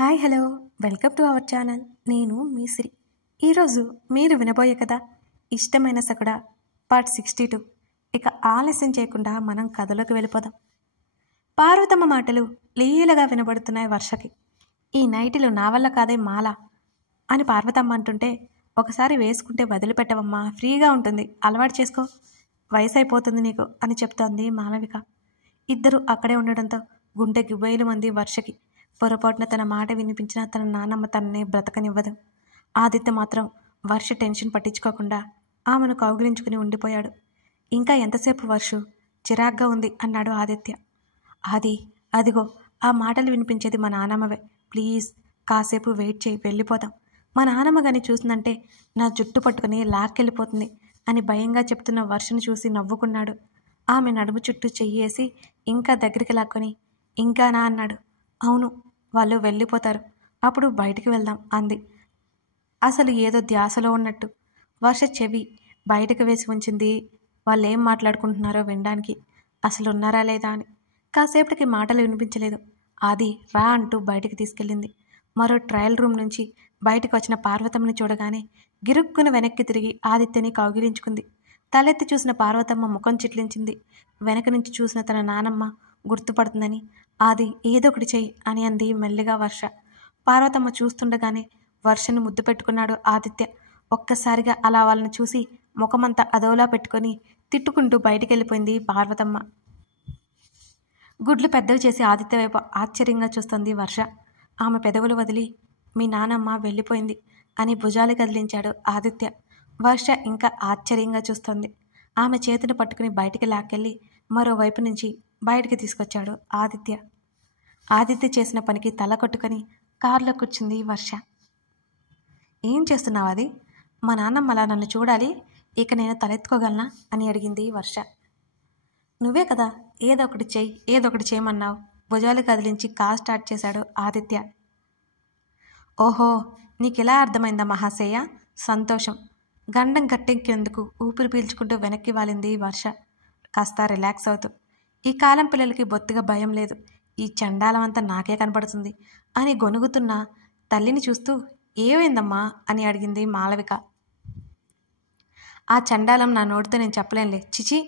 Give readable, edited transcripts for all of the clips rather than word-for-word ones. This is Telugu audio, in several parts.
Hi hello welcome to our channel. నేను మీ శ్రీ. ఈరోజు మీరు వినబోయే కథ ఇష్టమైన సకుడ పార్ట్ 62. ఇక ఆలస్యం చేయకుండా మనం కథలోకి వెళ్ళిపోదాం. పార్వతమ్మ మాటలు లీలగా వినబడుతున్నాయి వర్షకి. ఈ నైటిలు నా వల్ల కాదే మాల అని పార్వతమ్మ అంటుంటే, ఒకసారి వేసుకుంటే వదిలిపెట్టవమ్మా, ఫ్రీగా ఉంటుంది, అలవాటు చేసుకో, వయసు అయిపోతుంది నీకు అని చెప్తోంది మాలవిక. ఇద్దరు అక్కడే ఉండడంతో గుండె గుబైలు మంది వర్షకి. పొరపాటున తన మాట వినిపించినా తన నాన్నమ్మ తనని బ్రతకనివ్వదు. ఆదిత్య మాత్రం వర్ష టెన్షన్ పట్టించుకోకుండా ఆమెను కౌగిలించుకుని ఉండిపోయాడు. ఇంకా ఎంతసేపు వర్షు, చిరాగ్గా ఉంది అన్నాడు ఆదిత్య. అదిగో ఆ మాటలు వినిపించేది మా నాన్నమ్మవే, ప్లీజ్ కాసేపు వెయిట్ చేయి, వెళ్ళిపోదాం. మా నాన్నమ్మ గాని చూసిందంటే నా జుట్టు పట్టుకుని లాక్కెళ్ళిపోతుంది అని భయంగా చెప్తున్న వర్షను చూసి నవ్వుకున్నాడు. ఆమె నడుము చుట్టూ చెయ్యేసి ఇంకా దగ్గరికి లాక్కొని ఇంకానా అన్నాడు. అవును, వాళ్ళు వెళ్ళిపోతారు, అప్పుడు బయటికి వెళ్దాం అంది. అసలు ఏదో ధ్యాసలో ఉన్నట్టు వర్ష చెవి బయటకు వేసి ఉంచింది. వాళ్ళు ఏం మాట్లాడుకుంటున్నారో వినడానికి. అసలు ఉన్నారా లేదా అని. కాసేపటికి మాటలు వినిపించలేదు. ఆది రా అంటూ బయటికి తీసుకెళ్ళింది. మరో ట్రయల్ రూమ్ నుంచి బయటకు వచ్చిన పార్వతమ్మని చూడగానే గిరుక్కున వెనక్కి తిరిగి ఆదిత్యని కౌగిలించుకుంది. తలెత్తి చూసిన పార్వతమ్మ ముఖం చిట్లించింది. వెనక నుంచి చూసిన తన నానమ్మ గుర్తుపడుతుందని, ఆది ఏదో ఒకటి చెయ్యి అని అంది మెల్లిగా వర్ష. పార్వతమ్మ చూస్తుండగానే వర్షను ముద్దు పెట్టుకున్నాడు ఆదిత్య. ఒక్కసారిగా అలా వాళ్ళని చూసి ముఖమంతా అదోలా పెట్టుకొని తిట్టుకుంటూ బయటికి వెళ్ళిపోయింది పార్వతమ్మ. గుడ్లు పెద్దవి చేసి ఆదిత్య వైపు ఆశ్చర్యంగా చూస్తుంది వర్ష. ఆమె పెదవులు వదిలి మీ నానమ్మ వెళ్ళిపోయింది అని భుజాలు కదిలించాడు ఆదిత్య. వర్ష ఇంకా ఆశ్చర్యంగా చూస్తుంది. ఆమె చేతిని పట్టుకుని బయటికి లాక్కెళ్ళి మరోవైపు నుంచి బయటికి తీసుకొచ్చాడు ఆదిత్య. ఆదిత్య చేసిన పనికి తల కొట్టుకొని కారులో కూర్చుంది వర్ష. ఏం చేస్తున్నావు అది? మా నాన్నమ్మ అలా నన్ను చూడాలి, ఇక నేను తలెత్తుకోగలనా అని అడిగింది వర్ష. నువ్వే కదా ఏదో ఒకటి చేయమన్నావు. భుజాలు కదిలించి కార్ స్టార్ట్ చేశాడు ఆదిత్య. ఓహో, నీకెలా అర్థమైందా మహాశయ, సంతోషం. గండం గట్టెక్కేందుకు ఊపిరి పీల్చుకుంటూ వెనక్కి వాలింది వర్ష, కాస్త రిలాక్స్ అవుతూ. ఈ కాలం పిల్లలకి బొత్తిగా భయం లేదు, ఈ చండాలం అంతా నాకే కనపడుతుంది అని గొనుగుతున్న తల్లిని చూస్తూ ఏమైందమ్మా అని అడిగింది మాలవిక. ఆ చండాలం నా నోటితో నేను చెప్పలేనులే, చిచి.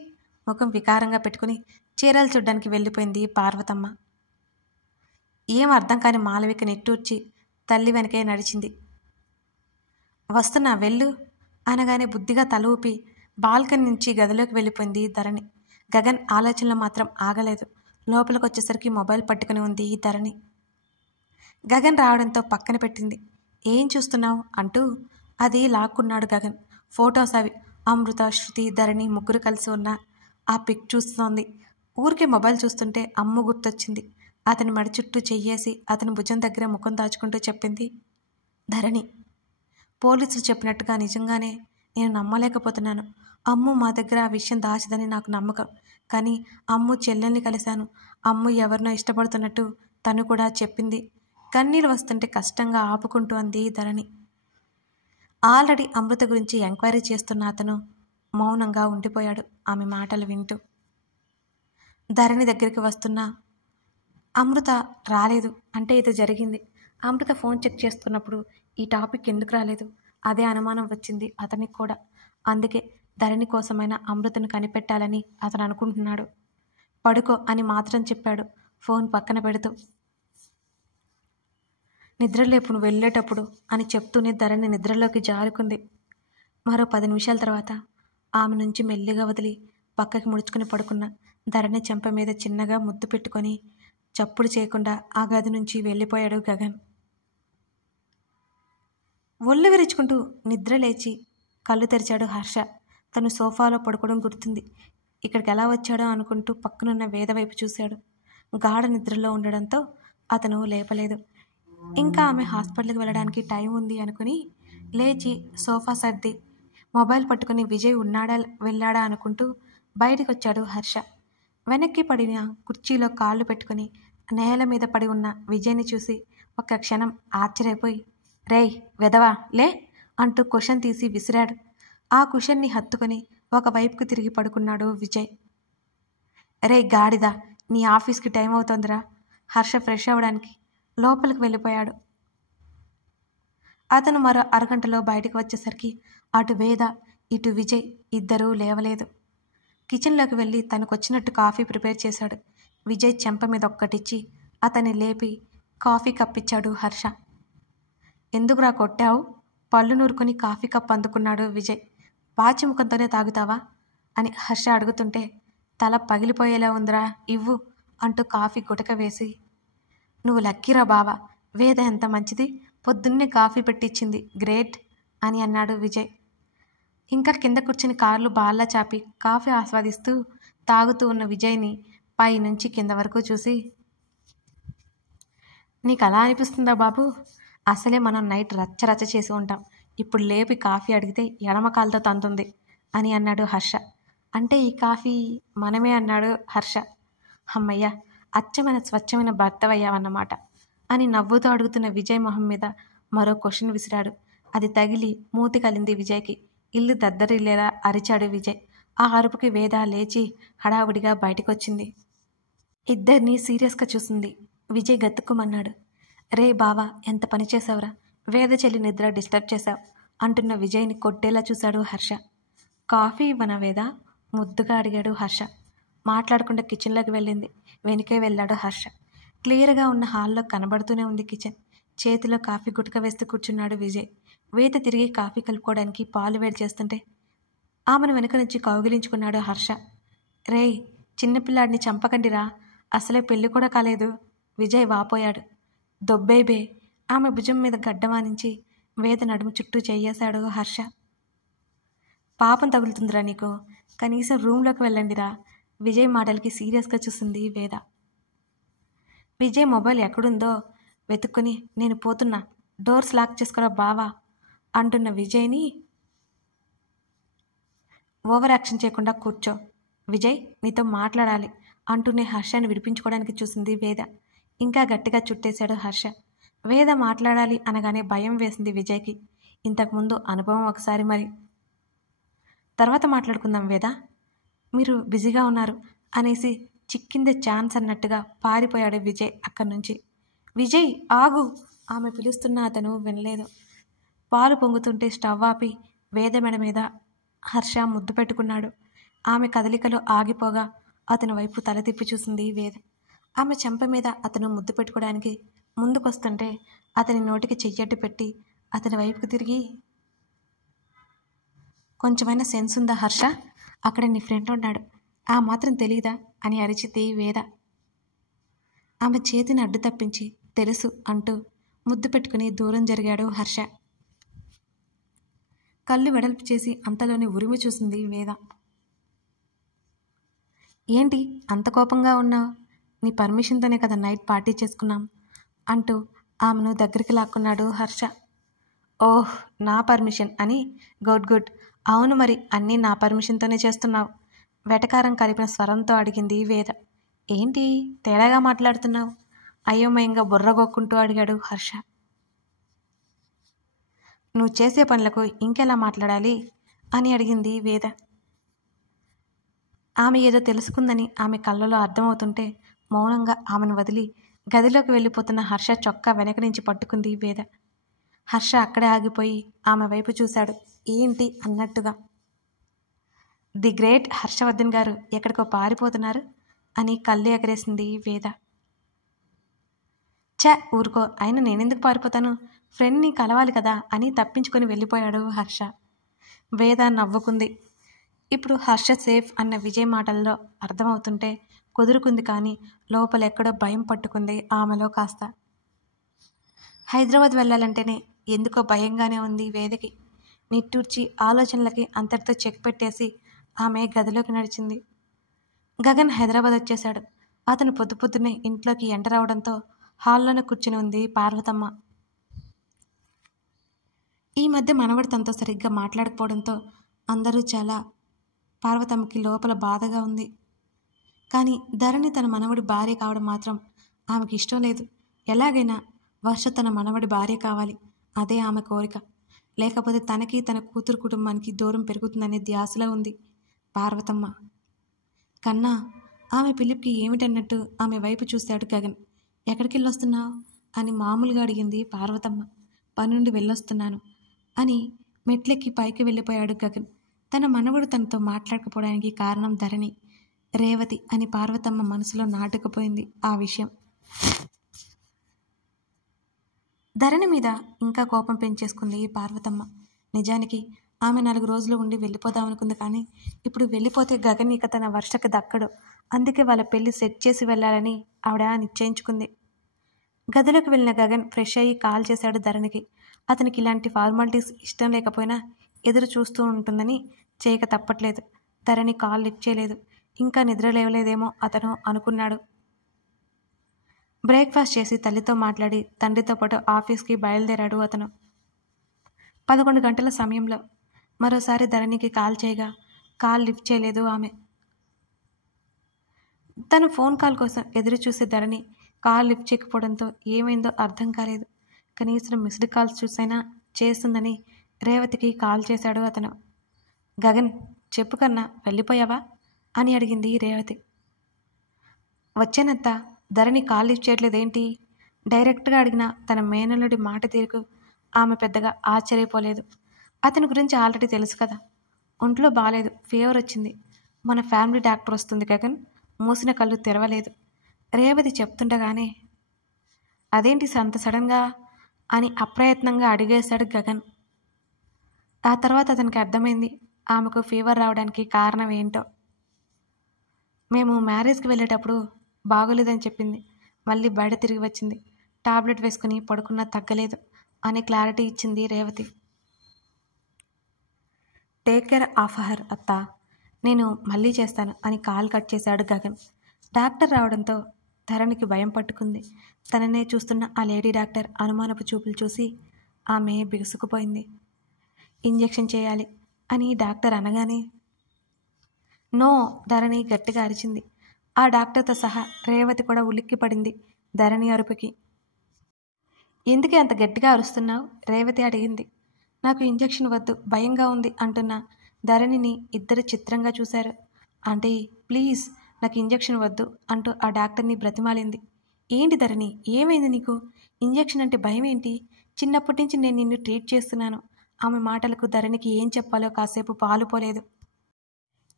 ముఖం వికారంగా పెట్టుకుని చీరలు చూడ్డానికి వెళ్ళిపోయింది పార్వతమ్మ. ఏం అర్థం కాని మాలవిక నిట్టూర్చి తల్లి వెనకే నడిచింది. వస్తున్నా వెళ్ళు అనగానే బుద్ధిగా తల ఊపి బాల్కనీ నుంచి గదిలోకి వెళ్ళిపోయింది ధరణి. గగన్ ఆలోచనలో మాత్రం ఆగలేదు. లోపలికి వచ్చేసరికి మొబైల్ పట్టుకుని ఉంది ధరణి. గగన్ రావడంతో పక్కన పెట్టింది. ఏం చూస్తున్నావు అంటూ అది లాక్కున్నాడు గగన్. ఫొటోస్ అవి. అమృత, శృతి, ధరణి ముగ్గురు కలిసి ఉన్న ఆ పిక్ చూస్తోంది. ఊరికే మొబైల్ చూస్తుంటే అమ్ము గుర్తొచ్చింది. అతని మెడ చుట్టూ చెయ్యేసి అతని భుజం దగ్గర ముఖం దాచుకుంటూ చెప్పింది ధరణి. పోలీసులు చెప్పినట్టుగా నిజంగానే నేను నమ్మలేకపోతున్నాను. అమ్ము మా దగ్గర ఆ విషయం దాచదని నాకు నమ్మకం. కానీ అమ్ము చెల్లెల్ని కలిశాను. అమ్ము ఎవరినో ఇష్టపడుతున్నట్టు తను కూడా చెప్పింది. కన్నీళ్ళు వస్తుంటే కష్టంగా ఆపుకుంటూ అంది ధరణి. ఆల్రెడీ అమృత గురించి ఎంక్వైరీ చేస్తున్న అతను మౌనంగా ఉండిపోయాడు ఆమె మాటలు వింటూ. ధరణి దగ్గరికి వస్తున్నా అమృత రాలేదు అంటే ఇది జరిగింది. అమృత ఫోన్ చెక్ చేస్తున్నప్పుడు ఈ టాపిక్ ఎందుకు రాలేదు, అదే అనుమానం వచ్చింది అతనికి కూడా. అందుకే ధరణి కోసమైనా అమృతను కనిపెట్టాలని అతను అనుకుంటున్నాడు. పడుకో అని మాత్రం చెప్పాడు ఫోన్ పక్కన పెడుతూ. నిద్రలేపు నువ్వు వెళ్ళేటప్పుడు అని చెప్తూనే ధరణి నిద్రలోకి జారుకుంది. మరో 10 నిమిషాల తర్వాత ఆమె నుంచి మెల్లిగా వదిలి పక్కకి ముడుచుకుని పడుకున్న ధరణి చెంప మీద చిన్నగా ముద్దు పెట్టుకొని చప్పుడు చేయకుండా ఆ గది నుంచి వెళ్ళిపోయాడు గగన్. ఒళ్ళు విరుచుకుంటూ నిద్ర లేచి కళ్ళు తెరిచాడు హర్ష. తను సోఫాలో పడుకోవడం గుర్తుంది. ఇక్కడికి ఎలా వచ్చాడో అనుకుంటూ పక్కనున్న వేద వైపు చూశాడు. గాఢ నిద్రలో ఉండడంతో అతను లేపలేదు. ఇంకా ఆమె హాస్పిటల్కి వెళ్ళడానికి టైం ఉంది అనుకుని లేచి సోఫా సర్ది మొబైల్ పట్టుకుని విజయ్ ఉన్నాడా వెళ్ళాడా అనుకుంటూ బయటికి వచ్చాడు హర్ష. వెనక్కి పడిన కుర్చీలో కాళ్ళు పెట్టుకుని నేల మీద పడి ఉన్న విజయ్ని చూసి ఒక్క క్షణం ఆశ్చర్యపోయి, రేయ్ వెదవా లే అంటూ కుషన్ తీసి విసిరాడు. ఆ కుషన్ని హత్తుకొని ఒకవైపుకు తిరిగి పడుకున్నాడు విజయ్. రే గాడిదా, నీ ఆఫీస్కి టైం అవుతోందిరా. హర్ష ఫ్రెష్ అవ్వడానికి లోపలికి వెళ్ళిపోయాడు. అతను మరో అరగంటలో బయటకు వచ్చేసరికి అటు వేద ఇటు విజయ్ ఇద్దరూ లేవలేదు. కిచెన్లోకి వెళ్ళి తనకొచ్చినట్టు కాఫీ ప్రిపేర్ చేశాడు. విజయ్ చెంప మీద ఒక్కటిచ్చి అతన్ని లేపి కాఫీ కప్పిచ్చాడు హర్ష. ఎందుకురా కొట్టావు? పళ్ళు నూరుకొని కాఫీ కప్ అందుకున్నాడు విజయ్. పాచి ముఖంతోనే తాగుతావా అని హర్ష అడుగుతుంటే, తల పగిలిపోయేలా ఉందిరా, ఇవ్వు అంటూ కాఫీ గుటక వేసి, నువ్వు లక్కీరా బావా, వేద ఎంత మంచిది, పొద్దున్నే కాఫీ పెట్టించింది, గ్రేట్ అని అన్నాడు విజయ్. ఇంకా కింద కూర్చుని కార్లు బాల్లా చాపి కాఫీ ఆస్వాదిస్తూ తాగుతూ ఉన్న విజయ్ని పై నుంచి కింద వరకు చూసి, నీకు అలా అనిపిస్తుందా బాబు? అసలే మనం నైట్ రచ్చ చేసి ఉంటాం, ఇప్పుడు లేపి కాఫీ అడిగితే ఎడమ కాలుతో తంతుంది అని అన్నాడు హర్ష. అంటే ఈ కాఫీ మనమే అన్నాడు హర్ష. అమ్మయ్య, అచ్చమైన స్వచ్ఛమైన భర్తవయ్యావన్నమాట అని నవ్వుతూ అడుగుతున్న విజయ్ మొహం మీద మరో క్వశ్చన్ విసిరాడు. అది తగిలి మూతి కలింది విజయ్కి. ఇల్లు దద్దరిల్లేలా అరిచాడు విజయ్. ఆ అరుపుకి వేద లేచి హడావుడిగా బయటకొచ్చింది. ఇద్దరినీ సీరియస్గా చూసింది. విజయ్ గతుక్కుమన్నాడు. రే బావా, ఎంత పని చేశావురా, వేద చెల్లి నిద్ర డిస్టర్బ్ చేశావు అంటున్న విజయ్ని కొట్టేలా చూశాడు హర్ష. కాఫీ ఇవ్వనా వేద? ముద్దుగా అడిగాడు హర్ష. మాట్లాడకుండా కిచెన్లోకి వెళ్ళింది. వెనుకే వెళ్ళాడు హర్ష. క్లియర్గా ఉన్న హాల్లో కనబడుతూనే ఉంది కిచెన్. చేతిలో కాఫీ గుటక వేస్తూ కూర్చున్నాడు విజయ్. వేద తిరిగి కాఫీ కలుపుకోవడానికి పాలు వేడి చేస్తుంటే ఆమెను వెనుక నుంచి కౌగిలించుకున్నాడు హర్ష. రేయ్, చిన్నపిల్లాడిని చంపకండిరా, అసలే పెళ్లి కూడా కాలేదు విజయ్ వాపోయాడు. దొబ్బేబే ఆమె భుజం మీద గడ్డమానించి వేద నడుము చుట్టూ చెయ్యేశాడు హర్ష. పాపం తగులుతుందిరా నీకు, కనీసం రూమ్లోకి వెళ్ళండిరా. విజయ్ మాటలకి సీరియస్గా చూసింది వేద. విజయ్ మొబైల్ ఎక్కడుందో వెతుక్కుని, నేను పోతున్నా, డోర్స్ లాక్ చేసుకురా బావా అంటున్న విజయ్ని, ఓవర్ యాక్షన్ చేయకుండా కూర్చో విజయ్, నీతో మాట్లాడాలి అంటూనే హర్షని విడిపించుకోవడానికి చూసింది వేద. ఇంకా గట్టిగా చుట్టేశాడు హర్ష. వేద మాట్లాడాలి అనగానే భయం వేసింది విజయ్కి. ఇంతకుముందు అనుభవం ఒకసారి మరి. తర్వాత మాట్లాడుకుందాం వేద, మీరు బిజీగా ఉన్నారు అనేసి చిక్కిందే ఛాన్స్ అన్నట్టుగా పారిపోయాడు విజయ్ అక్కడి నుంచి. విజయ్ ఆగు, ఆమె పిలుస్తున్న అతను వినలేదు. పాలు పొంగుతుంటే స్టవ్ ఆపి వేద మెడ మీద హర్ష ముద్దు పెట్టుకున్నాడు. ఆమె కదలికలు ఆగిపోగా అతని వైపు తల తిప్పి చూసింది వేద. ఆమె చెంప మీద అతను ముద్దు పెట్టుకోవడానికి ముందుకొస్తుంటే అతని నోటికి చెయ్యట్టు పెట్టి అతని వైపుకు తిరిగి, కొంచెమైనా సెన్స్ ఉందా హర్ష, అక్కడ నీ ఫ్రెండ్ ఉన్నాడు, ఆ మాత్రం తెలీదా అని అరిచింది వేద. ఆమె చేతిని అడ్డు తప్పించి తెలుసు అంటూ ముద్దు పెట్టుకుని దూరం జరిగాడు హర్ష. కళ్ళు వెడల్పు చేసి అంతలోనే ఉరిమి చూసింది వేద. ఏంటి అంత కోపంగా ఉన్నావు? నీ పర్మిషన్తోనే కదా నైట్ పార్టీ చేసుకున్నాం అంటూ ఆమెను దగ్గరికి లాక్కున్నాడు హర్ష. ఓహ్, నా పర్మిషన్ అని, గుడ్ గుడ్, అవును మరి అన్నీ నా పర్మిషన్తోనే చేస్తున్నావు వెటకారం కలిపిన స్వరంతో అడిగింది వేద. ఏంటి తేడాగా మాట్లాడుతున్నావు? అయోమయంగా బుర్రగొక్కుంటూ అడిగాడు హర్ష. నువ్వు చేసే పనులకు ఇంకెలా మాట్లాడాలి అని అడిగింది వేద. ఆమె ఏదో తెలుసుకుందని ఆమె కళ్ళలో అర్థమవుతుంటే మౌనంగా ఆమెను వదిలి గదిలోకి వెళ్ళిపోతున్న హర్ష చొక్కా వెనక నుంచి పట్టుకుంది వేద. హర్ష అక్కడే ఆగిపోయి ఆమె వైపు చూశాడు, ఏంటి అన్నట్టుగా. ది గ్రేట్ హర్షవర్ధన్ గారు ఎక్కడికో పారిపోతున్నారు అని కళ్ళు ఎగరేసింది వేద. ఊరుకో, అయినా నేనెందుకు పారిపోతాను, ఫ్రెండ్ని కలవాలి కదా అని తప్పించుకొని వెళ్ళిపోయాడు హర్ష. వేద నవ్వుకుంది. ఇప్పుడు హర్ష సేఫ్ అన్న విజయ్ మాటల్లో అర్థమవుతుంటే కుదురుకుంది, కానీ లోపలెక్కడో భయం పట్టుకుంది ఆమెలో కాస్త. హైదరాబాద్ వెళ్ళాలంటేనే ఎందుకో భయంగానే ఉంది వేదకి. నిట్టూర్చి ఆలోచనలకి అంతటితో చెక్ పెట్టేసి ఆమె గదిలోకి నడిచింది. గగన్ హైదరాబాద్ వచ్చేశాడు. అతను పొద్దున్నే ఇంట్లోకి ఎంటర్ అవడంతో హాల్లోనే కూర్చుని ఉంది పార్వతమ్మ. ఈ మధ్య మనవడు తనతో సరిగ్గా మాట్లాడకపోవడంతో అందరూ చాలా పార్వతమ్మకి లోపల బాధగా ఉంది. కానీ ధరణి తన మనవడి భార్య కావడం మాత్రం ఆమెకి ఇష్టం లేదు. ఎలాగైనా వర్ష తన మనవడి భార్య కావాలి, అదే ఆమె కోరిక. లేకపోతే తనకి తన కూతురు కుటుంబానికి దూరం పెరుగుతుందనే ధ్యాసలో ఉంది పార్వతమ్మ. కన్నా, ఆమె పిలుపుకి ఏమిటన్నట్టు ఆమె వైపు చూశాడు గగన్. ఎక్కడికి వెళ్ళొస్తున్నావు అని మామూలుగా అడిగింది పార్వతమ్మ. పనుండి వెళ్ళొస్తున్నాను అని మెట్లెక్కి పైకి వెళ్ళిపోయాడు గగన్. తన మనవడు తనతో మాట్లాడకపోవడానికి కారణం ధరణి, రేవతి అని పార్వతమ్మ మనసులో నాటుకుపోయింది ఆ విషయం. ధరణి మీద ఇంకా కోపం పెంచేసుకుంది పార్వతమ్మ. నిజానికి ఆమె 4 రోజులు ఉండి వెళ్ళిపోదామనుకుంది. కానీ ఇప్పుడు వెళ్ళిపోతే గగన్ ఇక తన వర్షకు దక్కడు. అందుకే వాళ్ళ పెళ్లి సెట్ చేసి వెళ్ళాలని ఆవిడ నిశ్చయించుకుంది. గదిలోకి వెళ్ళిన గగన్ ఫ్రెష్ అయ్యి కాల్ చేశాడు ధరణికి. అతనికి ఇలాంటి ఫార్మాలిటీస్ ఇష్టం లేకపోయినా ఎదురు చూస్తూ ఉంటుందని చేయక తప్పట్లేదు. ధరణి కాల్ లిఫ్ట్ చేయలేదు. ఇంకా నిద్ర లేవలేదేమో అతను అనుకున్నాడు. బ్రేక్ఫాస్ట్ చేసి తల్లితో మాట్లాడి తండ్రితో పాటు ఆఫీస్కి బయలుదేరాడు అతను. 11 గంటల సమయంలో మరోసారి ధరణికి కాల్ చేయగా కాల్ లిఫ్ట్ చేయలేదు ఆమె. తన ఫోన్ కాల్ కోసం ఎదురు చూసే ధరణి కాల్ లిఫ్ట్ చేయకపోవడంతో ఏమైందో అర్థం కాలేదు. కనీసం మిస్డ్ కాల్స్ చూసైనా చేస్తుందని రేవతికి కాల్ చేశాడు అతను. గగన్, చెప్పు కన్నా, వెళ్ళిపోయావా అని అడిగింది రేవతి. వచ్చానంత. ధరణి కాల్ లిఫ్ట్ చేయట్లేదేంటి? డైరెక్ట్గా అడిగిన తన మేనల్లుడి మాట తీరుకు ఆమె పెద్దగా ఆశ్చర్యపోలేదు. అతని గురించి ఆల్రెడీ తెలుసు కదా. ఒంట్లో బాగాలేదు, ఫీవర్ వచ్చింది. మన ఫ్యామిలీ డాక్టర్ వస్తుంది గగన్. మూసిన కళ్ళు తెరవలేదు రేవతి చెప్తుండగానే. అదేంటి అంత సడన్గా అని అప్రయత్నంగా అడిగేశాడు గగన్. ఆ తర్వాత అతనికి అర్థమైంది ఆమెకు ఫీవర్ రావడానికి కారణం ఏంటో. మేము మ్యారేజ్కి వెళ్ళేటప్పుడు బాగోలేదని చెప్పింది. మళ్ళీ బయట తిరిగి వచ్చింది. టాబ్లెట్ వేసుకుని పడుకున్నా తగ్గలేదు అని క్లారిటీ ఇచ్చింది Revathi. Take care of her అత్త. నేను మళ్ళీ చేస్తాను అని కాల్ కట్ చేశాడు గగన్. డాక్టర్ రావడంతో ధరణికి భయం పట్టుకుంది. తననే చూస్తున్న ఆ లేడీ డాక్టర్ అనుమానపు చూపులు చూసి ఆమె బిగుసుకుపోయింది. ఇంజెక్షన్ చేయాలి అని డాక్టర్ అనగానే నో ధరణి గట్టిగా అరిచింది. ఆ డాక్టర్తో సహా రేవతి కూడా ఉలిక్కి పడింది ధరణి అరుపుకి. ఎందుకే అంత గట్టిగా అరుస్తున్నావు? రేవతి అడిగింది. నాకు ఇంజెక్షన్ వద్దు, భయంగా ఉంది అంటున్న ధరణిని ఇద్దరు చిత్రంగా చూశారు. అంటే ప్లీజ్ నాకు ఇంజెక్షన్ వద్దు అంటూ ఆ డాక్టర్ని బ్రతిమాలింది. ఏంటి ధరణి, ఏమైంది నీకు? ఇంజెక్షన్ అంటే భయం ఏంటి? చిన్నప్పటి నుంచి నేను నిన్ను ట్రీట్ చేస్తున్నాను. ఆమె మాటలకు ధరణికి ఏం చెప్పాలో కాసేపు పాలుపోలేదు.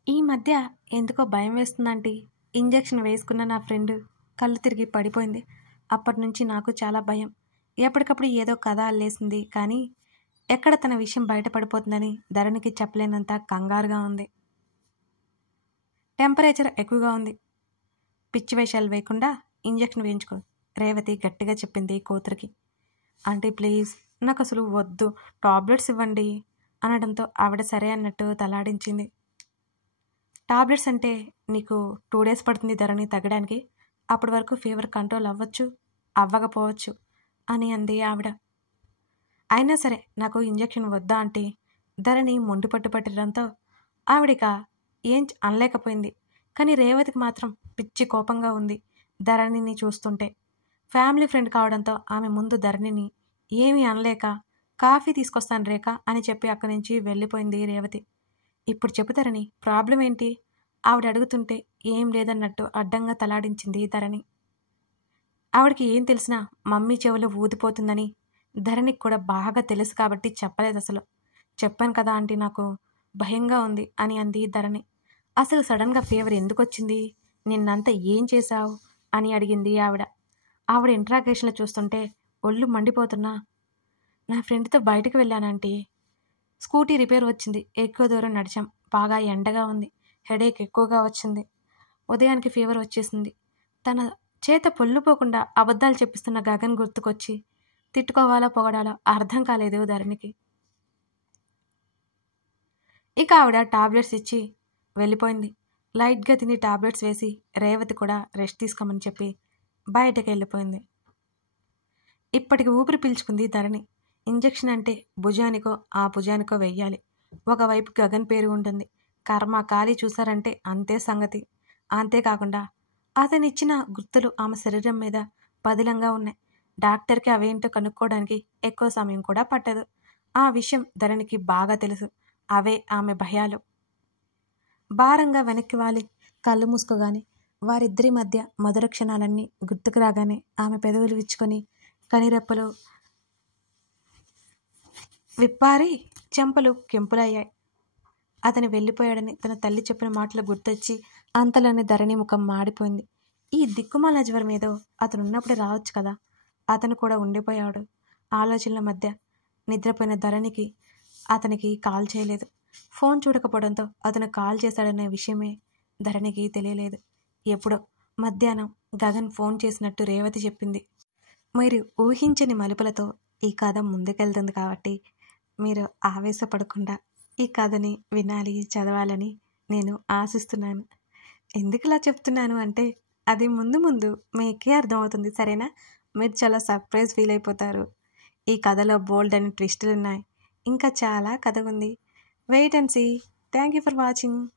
ఈ మధ్య ఎందుకో భయం వేస్తుందంటే ఇంజెక్షన్ వేసుకున్న నా ఫ్రెండ్ కళ్ళు తిరిగి పడిపోయింది. అప్పటి నుంచి నాకు చాలా భయం. ఎప్పటికప్పుడు ఏదో కథ అల్లేసింది. కానీ ఎక్కడ తన విషయం బయటపడిపోతుందని ధరణికి చెప్పలేనంత కంగారుగా ఉంది. టెంపరేచర్ ఎక్కువగా ఉంది. పిచ్చి వేషాలు వేయకుండా ఇంజెక్షన్ వేయించుకో, రేవతి గట్టిగా చెప్పింది కూతురికి. అంటే ప్లీజ్ నాకు అసలు వద్దు, టాబ్లెట్స్ ఇవ్వండి అనడంతో ఆవిడ సరే అన్నట్టు తలాడించింది. టాబ్లెట్స్ అంటే నీకు 2 days పడుతుంది ధరణి తగ్గడానికి. అప్పటి వరకు ఫీవర్ కంట్రోల్ అవ్వచ్చు, అవ్వకపోవచ్చు అని అంది ఆవిడ. అయినా సరే నాకు ఇంజెక్షన్ వద్దా అంటే ధరణి మొండి పట్టుపట్టడంతో ఆవిడిక ఏం అనలేకపోయింది. కానీ రేవతికి మాత్రం పిచ్చి కోపంగా ఉంది ధరణిని చూస్తుంటే. ఫ్యామిలీ ఫ్రెండ్ కావడంతో ఆమె ముందు ధరణిని ఏమీ అనలేక కాఫీ తీసుకొస్తాను రేఖ అని చెప్పి అక్కడి నుంచి వెళ్ళిపోయింది రేవతి. ఇప్పుడు చెప్పు ధరణి, ప్రాబ్లం ఏంటి? ఆవిడ అడుగుతుంటే ఏం లేదన్నట్టు అడ్డంగా తలాడించింది ధరణి. ఆవిడకి ఏం తెలిసినా మమ్మీ చెవులు ఊదిపోతుందని ధరణికి కూడా బాగా తెలుసు కాబట్టి చెప్పలేదు అసలు. చెప్పాను కదా ఆంటీ, నాకు భయంగా ఉంది అని అంది ధరణి. అసలు సడన్గా ఫీవర్ ఎందుకు వచ్చింది? నిన్నంతా ఏం చేశావు అని అడిగింది ఆవిడ. ఆవిడ ఇంట్రాగేషన్లో చూస్తుంటే ఒళ్ళు మండిపోతున్నా. నా ఫ్రెండ్తో బయటకు వెళ్ళానంటే స్కూటీ రిపేర్ వచ్చింది, ఎక్కువ దూరం నడిచాం, బాగా ఎండగా ఉంది, హెడేక్ ఎక్కువగా వచ్చింది, ఉదయానికి ఫీవర్ వచ్చేసింది. తన చేత పొల్లుపోకుండా అబద్ధాలు చెప్పిస్తున్న గగన్ గుర్తుకొచ్చి తిట్టుకోవాలా పొగడాలా అర్థం కాలేదు ధరణికి. ఇక ఆవిడ టాబ్లెట్స్ ఇచ్చి వెళ్ళిపోయింది. లైట్గా తిని టాబ్లెట్స్ వేసి రేవతి కూడా రెస్ట్ తీసుకోమని చెప్పి బయటకు వెళ్ళిపోయింది. ఇప్పటికి ఊపిరి పీల్చుకుంది ధరణి. ఇంజెక్షన్ అంటే భుజానికో ఆ భుజానికో వెయ్యాలి. ఒకవైపు గగన్ పేరు ఉంటుంది. కర్మ కాలి చూసారంటే అంతే సంగతి. అంతేకాకుండా అతనిచ్చిన గుర్తులు ఆమె శరీరం మీద పదిలంగా ఉన్నాయి. డాక్టర్కి అవేంటో కనుక్కోవడానికి ఎక్కువ సమయం కూడా పట్టదు. ఆ విషయం ధరణికి బాగా తెలుసు. అవే ఆమె భయాలు. భారంగా వెనక్కి వాలి కళ్ళు మూసుకోగానే వారిద్దరి మధ్య మధుర క్షణాలన్నీ గుర్తుకు రాగానే ఆమె పెదవులు విచ్చుకొని కనిరెప్పలు విప్పారి చెంపలు కెంపులయ్యాయి. అతను వెళ్ళిపోయాడని తన తల్లి చెప్పిన మాటలు గుర్తొచ్చి అంతలోనే ధరణి ముఖం మాడిపోయింది. ఈ దిక్కుమాల జ్వరం ఏదో అతను ఉన్నప్పుడే రావచ్చు కదా. అతను కూడా ఉండిపోయాడు. ఆలోచనల మధ్య నిద్రపోయిన ధరణికి అతనికి కాల్ చేయలేదు. ఫోన్ చూడకపోవడంతో అతను కాల్ చేశాడనే విషయమే ధరణికి తెలియలేదు. ఎప్పుడో మధ్యాహ్నం గగన్ ఫోన్ చేసినట్టు రేవతి చెప్పింది. మీరు ఊహించని మలుపులతో ఈ కథ ముందుకెళ్తుంది కాబట్టి మీరు ఆవేశపడకుండా ఈ కథని వినాలి, చదవాలని నేను ఆశిస్తున్నాను. ఎందుకు ఇలా చెప్తున్నాను అంటే అది ముందు ముందు మీకే అర్థమవుతుంది, సరేనా? మీరు చాలా సర్ప్రైజ్ ఫీల్ అయిపోతారు. ఈ కథలో బోల్డ్ అని ట్విస్టులు ఉన్నాయి. ఇంకా చాలా కథ ఉంది. Wait and see. Thank you for watching.